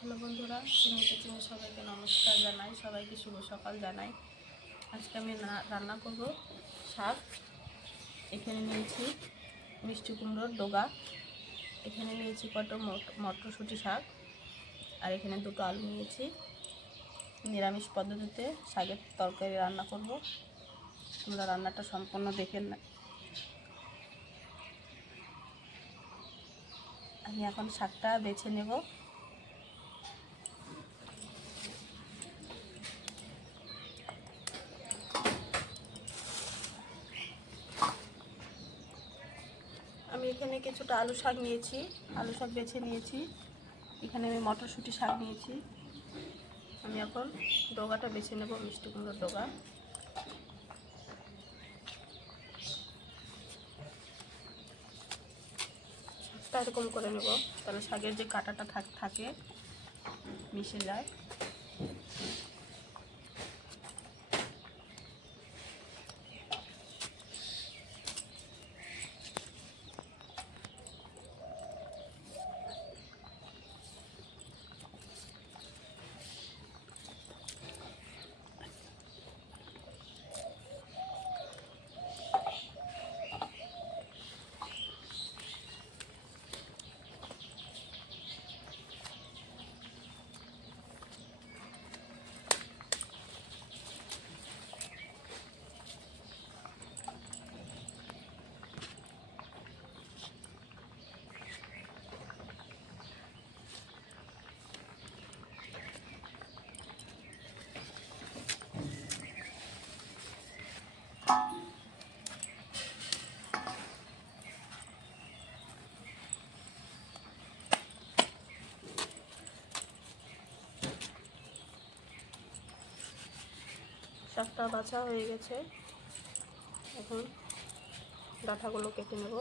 Hello বন্ধুরা, চিনি কিচেনে সবাইকে নমস্কার জানাই, সবাইকে শুভ সকাল জানাই। আজকে আমি রান্না করব শাক। এখানে নিয়েছি মিষ্টি কুমড়োর ডগা, এখানে নিয়েছি কত মটরশুঁটি শাক, আর এখানে দুটো আলু নিয়েছি। নিরামিষ পদ্ধতিতে শাকের তরকারি রান্না করব। তোমরা রান্নাটা সম্পূর্ণ দেখে না। আমি এখন শাকটা বেছে নেব। আমি এখানে কিছুটা আলু শাক নিয়েছি, আলু শাক বেছে নিয়েছি। এখানে আমি মটরশুঁটি শাক নিয়েছি। আমি এখন ডগাটা বেছে নেব, মিষ্টি কুমড়োর ডগা। শাকটা এরকম করে নেব, তাহলে শাকের যে কাঁটাটা থাকে মিশে যায়। শাকটা বাছা হয়ে গেছে, এখন ডাঁটাগুলো কেটে নেব।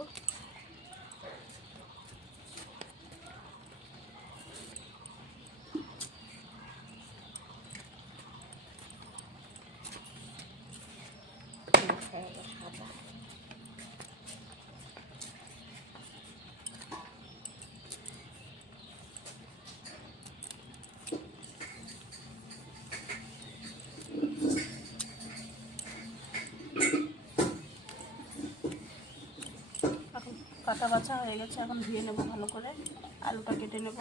এখন কাটা বাছা হয়ে গেছে, এখন ধুয়ে নেব ভালো করে। আলুটা কেটে নেব।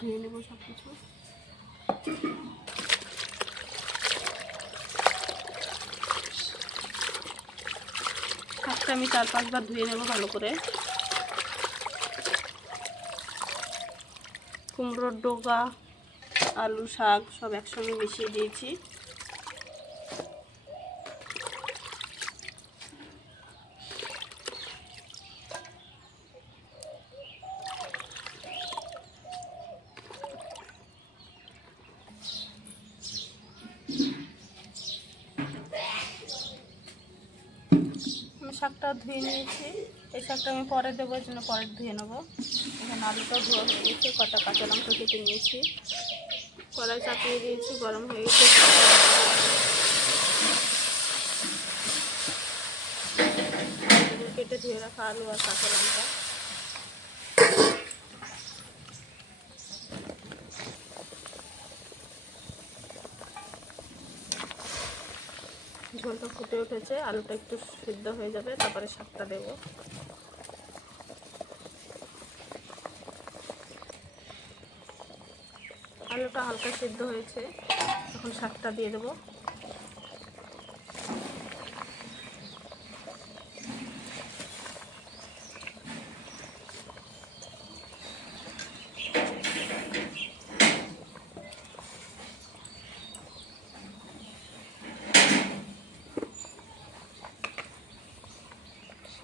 ধুয়ে নেব সব কিছু। শাকটা আমি 4-5 বার ধুয়ে নেব ভালো করে। কুমড়োর ডগা, আলু, শাক সব একসঙ্গে মিশিয়ে দিয়েছি। আমি শাকটা ধুয়ে নিয়েছি, এই শাকটা আমি পরে দেবো, এই জন্য পরে ধুয়ে নেবো। এখানে আলুটাও ধোয়া হয়ে গেছে, কটা কাঁচা লঙ্কা কেটে নিয়েছি। কড়াই চাপিয়ে দিয়েছি, গরম হয়ে গেছে। কেটে ধুয়ে রাখা আলু আর কাঁচা লঙ্কা। ঝোলটা ফুটে উঠেছে, আলুটা একটু সিদ্ধ হয়ে যাবে, তারপরে শাকটা দেব। আলুটা হালকা সিদ্ধ হয়েছে, এখন শাকটা দিয়ে দেবো।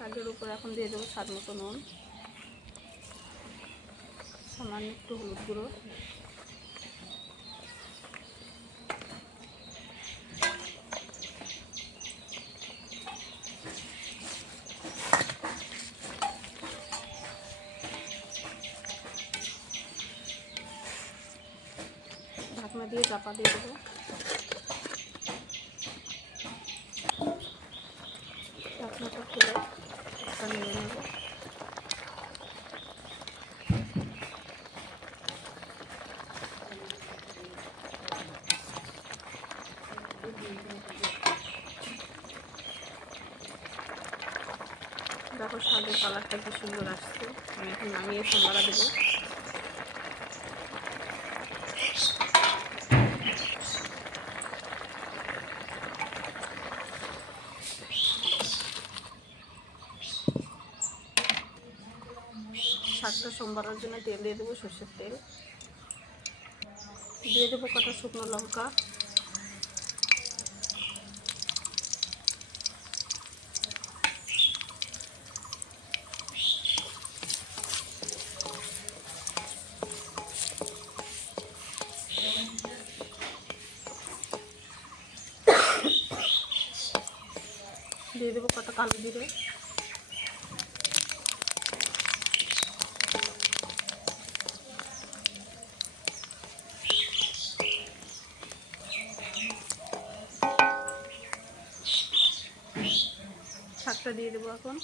শাকের উপর এখন দিয়ে দেবো স্বাদ মতো নুন, সামান্য একটু হলুদ গুঁড়ো, দিয়ে চাপা দিয়ে দেবো। ঢাকনাটা খুলে একটা নেড়ে নেব। দেখো শাকের কালারটা কি সুন্দর আসছে। আমি এখন নামিয়ে সম্বারা দেবো। শাকটা সম্বারার জন্য তেল দিয়ে দেবো, সর্ষের তেল দিয়ে দেবো, কটা শুকনো লঙ্কা, দিয়ে দেবো কটা কালো জিরে, শাকটা দিয়ে দেবো এখন।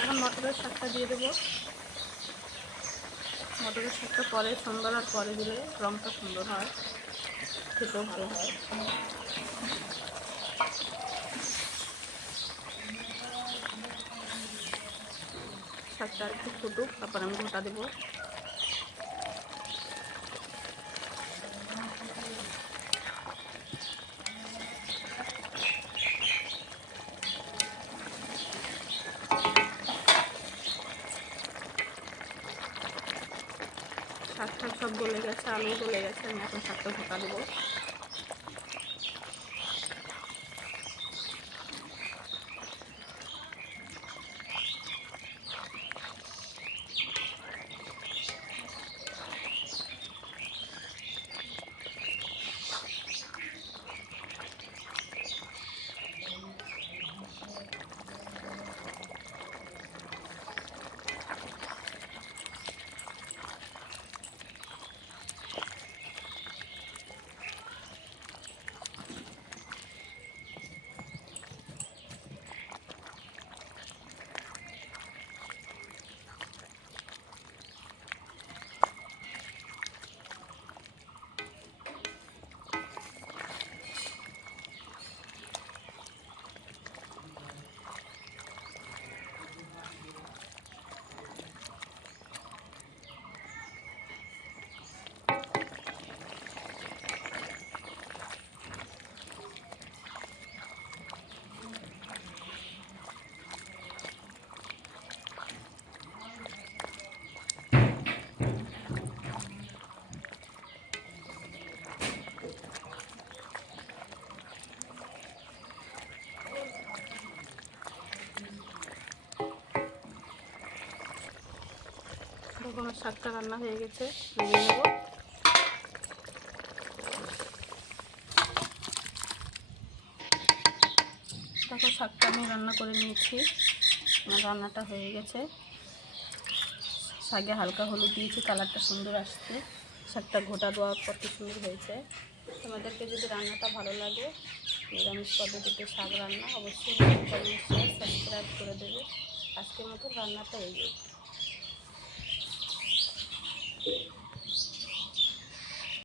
এখন মটরের শাকটা দিয়ে দেবো। মটরের শাকটা পরে সম্বারার পরে দিলে রঙটা সুন্দর হয়, খেতেও ভালো হয়। শাকটা একটু ফুটুক, তারপর আমি ঘোটা দেবো। শাকটা সব গলে গেছে, আলু গলে গেছে, আমি এখন শাকটা ঘোটা দেবো। দেখো আমার শাকটা রান্না হয়ে গেছে, নিয়ে নেব। দেখো শাকটা আমি রান্না করে নিয়েছি, আমার রান্নাটা হয়ে গেছে। শাকে হালকা হলুদ দিয়েছি, কালারটা সুন্দর আসছে। শাকটা ঘোটা দেওয়ার পর কি সুন্দর হয়েছে। তোমাদেরকে যদি রান্নাটা ভালো লাগে, নিরামিষ পদ্ধতিতে শাক রান্না, অবশ্যই কমেন্ট শেয়ার সাবস্ক্রাইব করে দেবে। আজকের মতো রান্নাটা এই।